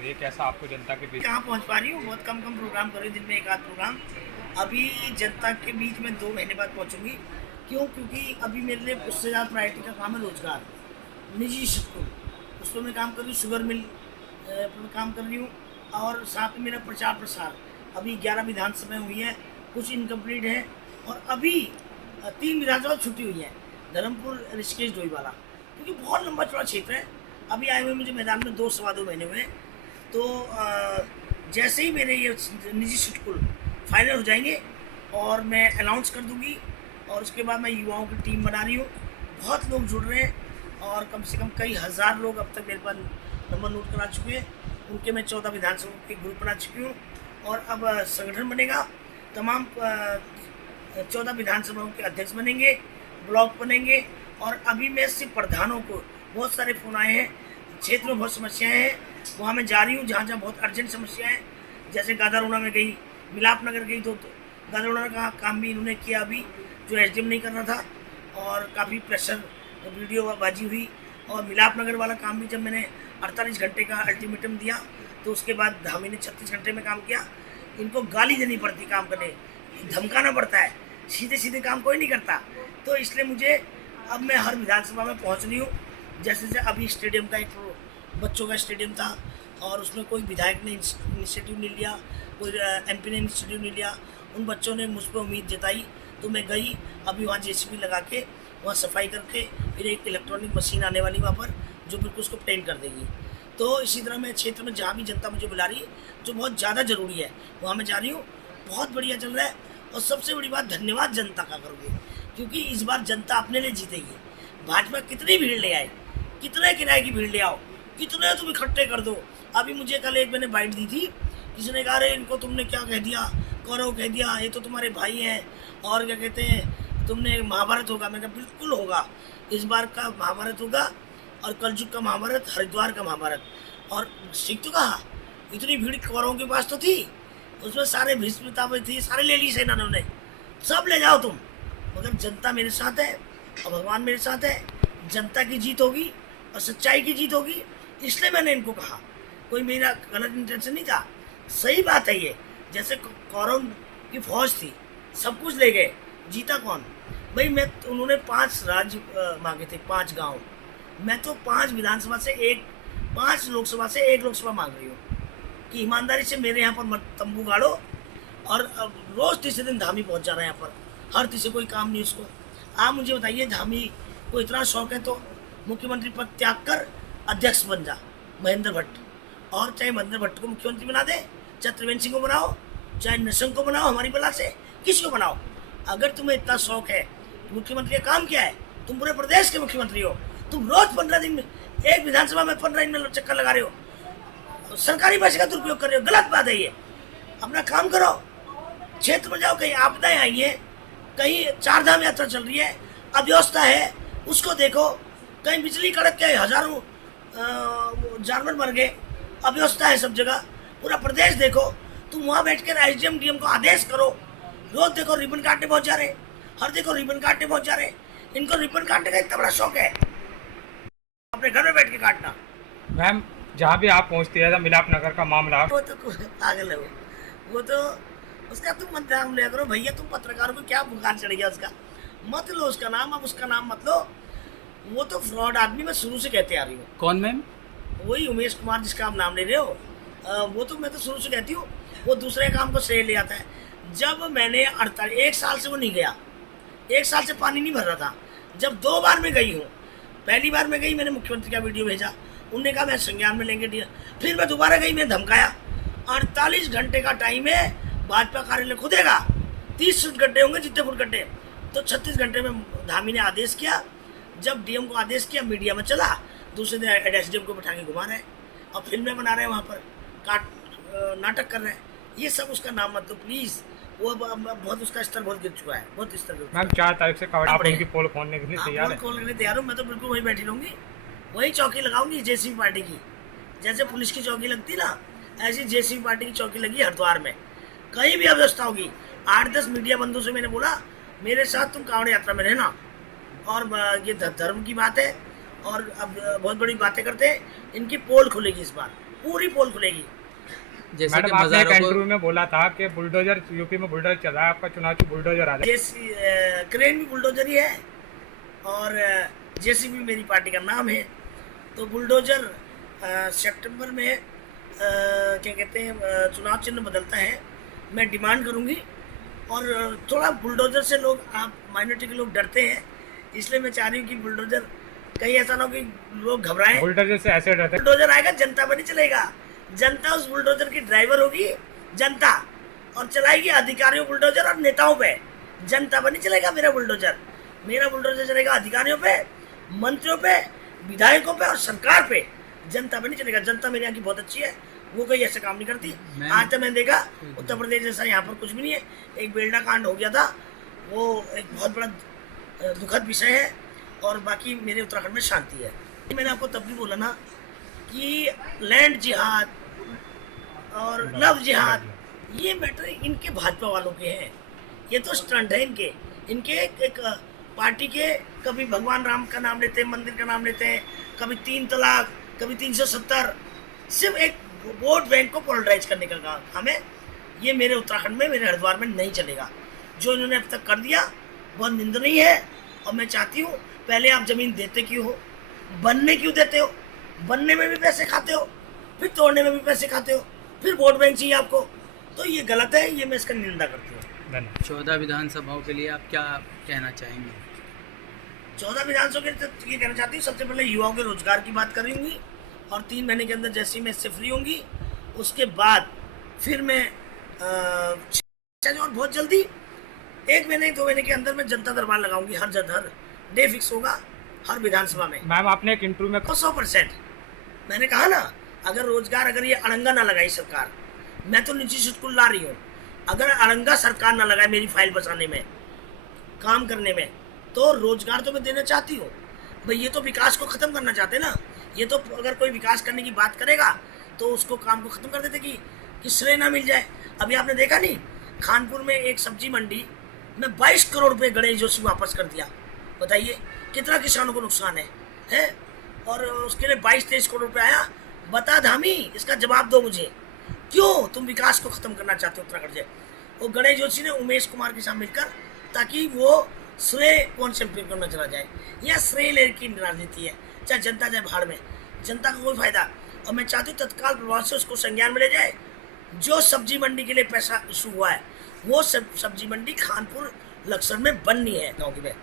रही है, कैसा आपको जनता के बीच? कहाँ पहुँच पा रही हूँ, बहुत कम प्रोग्राम कर रही हूँ, दिन में एक आध प्रोग्राम। अभी जनता के बीच में 2 महीने बाद पहुँचूंगी। क्यों? क्योंकि अभी मेरे लिए उससे ज़्यादा प्रायोरिटी का काम है रोजगार, निजी स्कूल, उस पर मैं काम कर रही हूँ। शुगर मिल पर काम कर रही हूँ, और साथ में मेरा प्रचार प्रसार। अभी 11 विधानसभा हुई है, कुछ इनकम्प्लीट है, और अभी 3 विधानसभा छुट्टी हुई है, धर्मपुर, ऋषिकेश, डोईवाला, क्योंकि बहुत लंबा चौड़ा क्षेत्र है। अभी आए हुए मुझे मैदान में 2 सवा 2 महीने हुए। तो जैसे ही मेरे ये निजी स्कूल फाइनल हो जाएंगे और मैं अनाउंस कर दूंगी, और उसके बाद मैं युवाओं की टीम बना रही हूँ। बहुत लोग जुड़ रहे हैं, और कम से कम कई हज़ार लोग अब तक मेरे पास नंबर नोट करा चुके हैं। उनके मैं 14 विधानसभा के ग्रुप बना चुकी हूँ, और अब संगठन बनेगा। तमाम 14 विधानसभाओं के अध्यक्ष बनेंगे, ब्लॉक बनेंगे। और अभी मैं सिर्फ प्रधानों को, बहुत सारे फ़ोन आए हैं, क्षेत्र में बहुत समस्याएं हैं, वहाँ मैं जा रही हूँ जहाँ जहाँ बहुत अर्जेंट समस्या है। जैसे गादारोना में गई, मिलाप नगर गई, तो गादारोना का काम भी इन्होंने किया अभी, जो एसडीएम नहीं कर रहा था, और काफ़ी प्रेशर वीडियो बाजी हुई। और मिलाप नगर वाला काम भी जब मैंने 48 घंटे का अल्टीमेटम दिया, तो उसके बाद धामी ने 36 घंटे में काम किया। इनको गाली देनी पड़ती काम करने, धमकाना पड़ता है, सीधे सीधे काम कोई नहीं करता। तो इसलिए मुझे अब मैं हर विधानसभा में पहुँच रही हूँ। जैसे अभी स्टेडियम का एक बच्चों का स्टेडियम था, और उसमें कोई विधायक ने इनिशिएटिव नहीं लिया, कोई एमपी ने इनिशिएटिव नहीं लिया। उन बच्चों ने मुझ पर उम्मीद जताई, तो मैं गई। अभी वहाँ जेसीबी लगा के वहाँ सफाई करके, फिर एक इलेक्ट्रॉनिक मशीन आने वाली वहाँ पर, जो बिल्कुल उसको प्लेन कर देगी। तो इसी तरह मैं क्षेत्र में जहाँ भी जनता मुझे बुला रही है, जो बहुत ज़्यादा ज़रूरी है, वहाँ मैं जा रही हूँ। बहुत बढ़िया चल रहा है, और सबसे बड़ी बात, धन्यवाद जनता का करोगे, क्योंकि इस बार जनता अपने लिए जीतेगी। भाजपा कितनी भीड़ ले आए, कितने किराए की भीड़ ले आओ, कितने तुम इकट्ठे कर दो। अभी मुझे कल एक मैंने बाइट दी थी, किसी ने कहा, अरे इनको तुमने क्या कह दिया, कौरव कह दिया, ये तो तुम्हारे भाई हैं, और क्या कहते हैं, तुमने महाभारत होगा। मैं कहा बिल्कुल होगा, इस बार का महाभारत होगा, और कलयुग का महाभारत, हरिद्वार का महाभारत। और सीख तो कहा, इतनी भीड़ कौरवों के पास तो थी, उसमें सारे भीष्म पितामह थी, सारे ले ली सेना ने, सब ले जाओ तुम, मगर जनता मेरे साथ है, और भगवान मेरे साथ है। जनता की जीत होगी, और सच्चाई की जीत होगी। इसलिए मैंने इनको कहा, कोई मेरा गलत इंटेंशन नहीं था, सही बात है ये। जैसे कौरव की फौज थी, सब कुछ ले गए, जीता कौन भाई? उन्होंने 5 राज्य मांगे थे, 5 गांव। मैं तो 5 विधानसभा से 5 लोकसभा से 1 लोकसभा मांग रही हूँ, कि ईमानदारी से मेरे यहाँ पर मत तंबू गाड़ो। और रोज तीसरे दिन धामी पहुँच जा रहे हैं यहाँ पर, हर तीसरे कोई काम नहीं उसको। आप मुझे बताइए, धामी को इतना शौक है तो मुख्यमंत्री पद त्याग कर अध्यक्ष बन जा, महेंद्र भट्ट। और चाहे महेंद्र भट्ट को मुख्यमंत्री बना दे, चाहे त्रिवेंद्र सिंह को बनाओ, चाहे निशंक को बनाओ, हमारी बला से किसी को बनाओ। अगर तुम्हें इतना शौक है, मुख्यमंत्री का काम क्या है? तुम पूरे प्रदेश के मुख्यमंत्री हो। तुम रोज 15 दिन में एक विधानसभा में 15 दिन में चक्कर लगा रहे हो, सरकारी पैसे का दुरुपयोग कर रहे हो, गलत बात है ये। अपना काम करो, क्षेत्र में जाओ, कहीं आपदाएं आई है, कहीं 4 धाम यात्रा चल रही है, अव्यवस्था है, उसको देखो। कहीं बिजली कड़क के हजारों जानवर मर गए, अव्यवस्था है सब जगह, पूरा प्रदेश देखो। तुम वहाँ बैठ कर एसडीएम डीएम को आदेश करो। रोज देखो रिबन काटने पहुंच जा रहे, हर देखो रिबन काटने पहुंच जा रहे। इनको रिबन काटने का इतना बड़ा शौक है, अपने घर में बैठ के काटना। मैम, जहाँ भी आप पहुँचती है, मिलाप नगर का मामला, वो तो पागल है वो तो उसका तुम मत नाम लिया करो भैया। तुम पत्रकारों को क्या बुखार चढ़ गया उसका, मत लो उसका नाम, अब उसका नाम मत लो। वो तो फ्रॉड आदमी, मैं शुरू से कहते आ रही हूँ। कौन मैम? वही उमेश कुमार जिसका आप नाम ले रहे हो, वो तो मैं तो शुरू से कहती हूँ, वो दूसरे काम को श्रेय ले आता है। जब मैंने 1 साल से वो नहीं गया, 1 साल से पानी नहीं भर रहा था। जब 2 बार मैं गई हूँ, पहली बार मैं गई, मैंने मुख्यमंत्री का वीडियो भेजा, उनने कहा मैं संज्ञान में लेंगे दिया। फिर मैं दोबारा गई, मैंने धमकाया। 48 घंटे का टाइम है, भाजपा कार्यालय खुदेगा, 30 फुट गड्ढे होंगे, जितने फुट गड्ढे, तो 36 घंटे में धामी ने आदेश किया। जब डीएम को आदेश किया, मीडिया में चला, दूसरे दिन एसडीएम को बैठा के घुमा रहे हैं, और फिल्में बना रहे हैं, वहाँ पर नाटक कर रहे हैं। ये सब उसका नाम मत दो प्लीज़, वो बहुत उसका स्तर बहुत गिर चुका है, बहुत स्तर गिर चुका है। मैम 4 तारीख से आप उनकी पोल खोलने के लिए तैयार है? पोल खोलने के लिए तैयार हूँ मैं, तो बिल्कुल वहीं बैठी रहूँगी, वही चौकी लगाऊंगी जेसीबी पार्टी की। जैसे पुलिस की चौकी लगती ना, ऐसी जेसीबी पार्टी की चौकी लगी हरिद्वार में। कहीं भी अव्यवस्था होगी, 8-10 मीडिया बंधुओं से मैंने बोला, मेरे साथ तुम कांवड़ यात्रा में रहना। और ये धर्म की बात है, और अब बहुत बड़ी बातें करते हैं। इनकी पोल खुलेगी इस बार, पूरी पोल खुलेगी। जैसे कि मैडम आपने एक मज़ारों इंटरव्यू को में बोला था कि बुलडोजर यूपी में बुलडोजर चल रहा है, आपका चुनाव की बुलडोजर आ जाए। जेसी क्रेन भी बुलडोजर ही है और जेसीबी मेरी पार्टी का नाम है। तो बुलडोजर सितंबर में क्या कहते हैं चुनाव चिन्ह बदलता है। मैं डिमांड करूंगी और थोड़ा बुलडोजर से लोग आप माइनॉरिटी के लोग डरते हैं, इसलिए मैं चाह रही हूँ कि बुलडोजर कहीं ऐसा ना हो कि लोग घबराएं। बुलडोजर से ऐसे डरते हैं। बुलडोजर आएगा, जनता पर नहीं चलेगा। जनता उस बुलडोजर की ड्राइवर होगी, जनता, और चलाएगी अधिकारियों बुलडोजर और नेताओं पे। जनता पर नहीं चलेगा मेरा बुलडोजर। मेरा बुलडोजर चलेगा अधिकारियों पे, मंत्रियों पे, विधायकों पे और सरकार पे। जनता पर नहीं चलेगा। जनता मेरे यहाँ की बहुत अच्छी है, वो कोई ऐसा काम नहीं करती। आज तक मैंने देखा उत्तर प्रदेश जैसा यहाँ पर कुछ भी नहीं है। एक बेलडा कांड हो गया था, वो एक बहुत बड़ा दुखद विषय है, और बाकी मेरे उत्तराखंड में शांति है। मैंने आपको तब भी बोला ना कि लैंड जिहाद और लव जिहाद ये मैटर इनके भाजपा वालों के हैं। ये तो स्टंट है इनके इनके एक पार्टी के। कभी भगवान राम का नाम लेते हैं, मंदिर का नाम लेते हैं, कभी 3 तलाक, कभी 370। सिर्फ एक वोट बैंक को पोलराइज करने का काम है। ये मेरे उत्तराखंड में, मेरे हरिद्वार में नहीं चलेगा। जो इन्होंने अब तक कर दिया बहुत निंदनीय है। और मैं चाहती हूँ पहले आप जमीन देते क्यों हो, बनने क्यों देते हो? बनने में भी पैसे खाते हो, फिर तोड़ने में भी पैसे खाते हो, फिर वोट बैंक चाहिए आपको। तो ये गलत है, ये मैं इसका निंदा करती हूँ। 14 विधानसभाओं के लिए आप क्या कहना चाहेंगे? 14 विधानसभा के लिए ये कहना चाहती हूँ, सबसे पहले युवाओं के रोजगार की बात करूँगी, और 3 महीने के अंदर जैसे ही मैं इससे फ्री होंगी उसके बाद फिर मैं और बहुत जल्दी 1 महीने 2 महीने के अंदर मैं जनता दरबार लगाऊंगी। हर डे फिक्स होगा हर विधानसभा में। मैम आपने एक इंटरव्यू में 100% मैंने कहा ना, अगर रोजगार, अगर ये अड़ंगा ना लगाई सरकार, मैं तो निजी स्कूल ला रही हूँ, अगर अड़ंगा सरकार ना लगाए मेरी फाइल बचाने में, काम करने में, तो रोजगार तो मैं देना चाहती हूँ भाई। ये तो विकास को खत्म करना चाहते ना। ये तो अगर कोई विकास करने की बात करेगा तो उसको काम को खत्म कर देते कि श्रेय ना मिल जाए। अभी आपने देखा नहीं, खानपुर में एक सब्जी मंडी में 22 करोड़ रुपए गणेश जोशी वापस कर दिया। बताइए कितना किसानों को नुकसान है? और उसके लिए 22-23 करोड़ रुपए आया। बता धामी, इसका जवाब दो मुझे, क्यों तुम विकास को खत्म करना चाहते हो उत्तराखंड से? वो गणेश जोशी ने उमेश कुमार के साथ मिलकर, ताकि वो श्रेय कॉन्सेप्ट में चला जाए। यह श्रेय लेने की राजनीति है, चाहे जनता जाए भाड़ में, जनता का कोई फायदा। और मैं चाहती हूँ तत्काल प्रभाव से उसको संज्ञान में ले जाए। जो सब्जी मंडी के लिए पैसा इशू हुआ है, वो सब्जी मंडी खानपुर लक्सर में बननी है गाँव की में।